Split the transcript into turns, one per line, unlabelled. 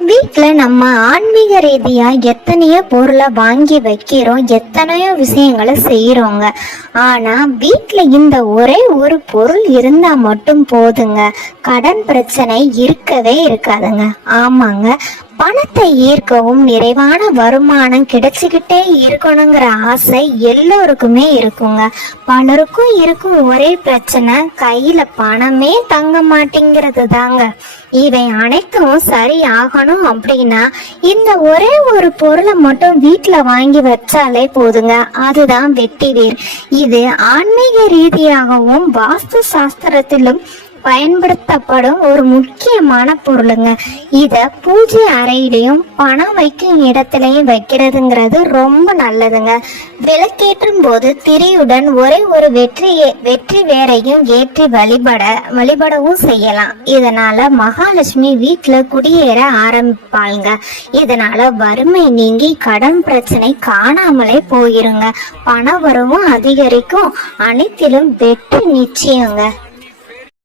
வீட்டில் நம்ம ஆன்மீக ரீதியாக எத்தனையோ பொருளை வாங்கி வைக்கிறோம் எத்தனையோ விஷயங்களை செய்கிறோங்க ஆனால் வீட்டில் இந்த ஒரே ஒரு பொருள் இருந்தால் மட்டும் போதுங்க. கடன் பிரச்சனை இருக்கவே இருக்காதுங்க. ஆமாங்க. பணத்தை ஈர்க்கவும் நிறைவான வருமானம் கிடைச்சிக்கிட்டே இருக்கணுங்கிற ஆசை எல்லோருக்குமே இருக்குங்க. பலருக்கும் இருக்கும் ஒரே பிரச்சனை கையில பணமே தங்க மாட்டேங்கிறது தாங்க. இவை அனைத்தும் சரி ஆகணும் அப்படின்னா இந்த ஒரே ஒரு பொருளை மட்டும் வீட்டுல வாங்கி வச்சாலே போதுங்க. அதுதான் வெட்டி வேர் இது ஆன்மீக ரீதியாகவும் வாஸ்து சாஸ்திரத்திலும் பயன்படுத்தப்படும் ஒரு முக்கியமான பொருளுங்க. இத பூஜை அறையிலையும் பணம் வைக்கும் இடத்துலையும் வைக்கிறதுங்கிறது ரொம்ப நல்லதுங்க. விளக்கேற்றும் போது திரியுடன் ஒரே ஒரு வெற்றி வெற்றி வேரையும் ஏற்றி வழிபட வழிபடவும் செய்யலாம். இதனால மகாலட்சுமி வீட்டுல குடியேற ஆரம்பிப்பாளுங்க. இதனால வறுமை நீங்கி கடன் பிரச்சனை காணாமலே போயிருங்க. பண வரவும் அதிகரிக்கும். அனைத்திலும் வெற்றி நிச்சயங்க.